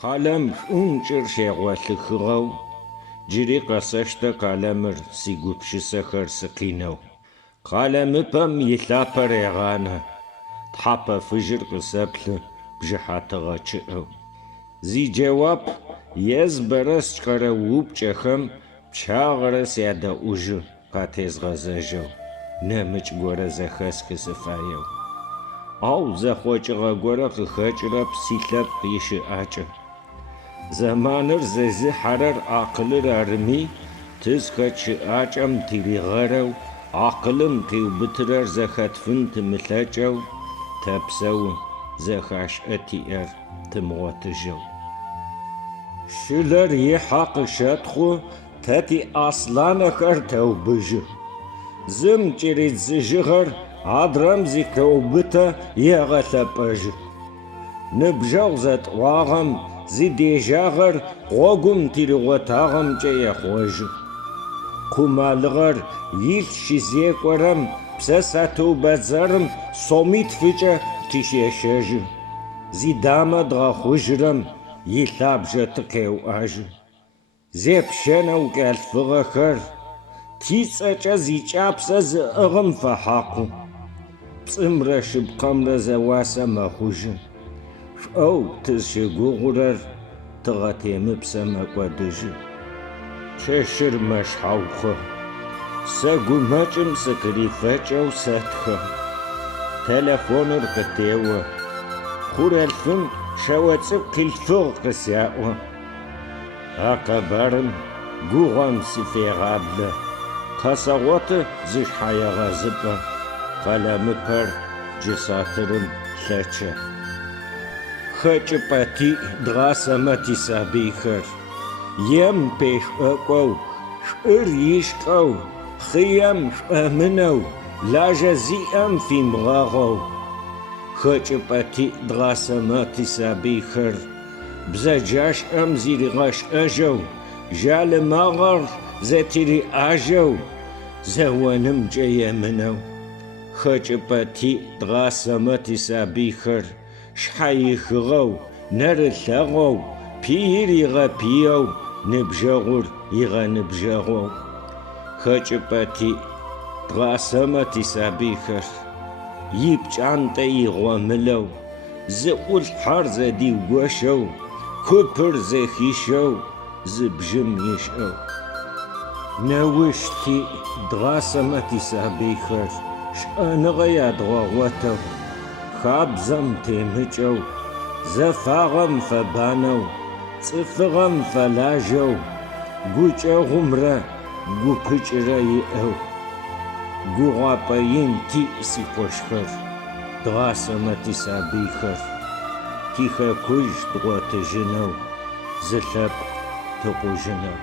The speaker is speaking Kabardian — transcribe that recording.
Къалэм шӀункӀыр щегъуэлъыхыгъэу, джыри къэсэштэ къалэмыр си гупшысэхэр сыкъинэу. Къалэмыпэм и лъапэр егъанэ, тхьэпэ фыжьыр къысэплъы бжыхьэтыгъэ чыӀэу. Зи джэуап ез-бэрэс кӀэрэ упкӀэхэм пчагъэрэ сядэӀужы къатезгъэзэжэу, нэмыкӀ гуэрэ зэхэс хысыфаеу. Ау зэхъуэкӀыгъэ гуэрэ къыхэкӀрэ пси лъэпкъ и щыӀакӀэ. Зэманыр зезыхьэрэр акъылыр арми, тызхэт щыӀакӀэм тригъэрэу, акъылым теубытырэр зэхэтфын тымылъэкӀэу, тэпсэу зэхашӀэ тиӀэр тымыгъуэтыжэу. Шылэр ихьэ къыщэтхъуу, тэти Асланэхэр теубыжы. Зым кӀэридзыжыгъэр адрэм зитеубытэ егъэлъэпӀэжы. Ныбжьэгъу зэтӀуагъэм зи дежагъэр гъуэгум тригъуэтагъэмкӀэ ехъуэжы. Кхъумалыгъэр илъ щызекӀуэрэм псэ сатыубэдзэрым сомитӀ фыкӀэ трищешэжы. Зи дамэ дгъэхъужрэм и лъабжьэ тыкъеуӀажы. Зепщэнэу кӀэлъфыгъэхэр ти цӀэкӀэ зи кӀапсэ зыӀыгъым фэхьакъыу. ПцӀымрэ шыпхъэмрэ зэуасэ мэхъужы. ШӀэу тызщыгугъурэр тыгъэ темыпсэ мэкӀуэдыжы. Чэшыр мэщхьэухъы, сэ гумэкӀым сыкърифэкӀэу сэтхэ. Телефоныр къытеуэ, хъурэлъым шэуэ цӀыкӀу къилъфыгъ къысяӀуэ. А къэбарым гугъэм сыфегъаблэ, къэсэгъуэту зышхьэегъэзыпӀэ, къалэмыпэр джысатырым лъэчэ. ХэкӀыпӀэти дгъасэмэ ди сабийхэр, ем пешӀэкӀуэу, шӀыр ишкъэу, хъыем шӀэмынэу, лажьэ зиӀэм фимыгъэгъуэу. ХэкӀыпӀэти дгъасэмэ ди сабийхэр, бзаджащӀэм зиригъэшӀэжэу, жалымагъэр зэтриӀажэу, зэуэнымкӀэ емынэу. ХэкӀыпӀэти дгъасэмэ ди сабийхэр, щхьэ ихыгъэу, нэрылъэгъуэу, пийр игъэпиеу, ныбжьэгъур игъэныбжьэгъуэу. ХэкӀыпӀэти дгъасэмэ ди сабийхэр, и пкӀантӀэ игъуэмылэу, зыӀулъхьэр зэдиугуэшэу, купыр зэхишэу, зыбжым ишӀэу. Неущти дгъасэмэ ди сабийхэр, шӀэныгъэ ядгъуэгъуэтэу, хабзэм темыкӀэу, зэфагъэм фэбанэу, цӀыфыгъэм фэлажьэу, гукӀэгъумрэ гупыкӀрэ иӀэу. ГугъапӀэ ин тиӀ си къуэшхэр, дгъасэмэ ди сабийхэр, тихэкуж дгъуэтыжынэу, зы лъэпкъ тыкъужынэу.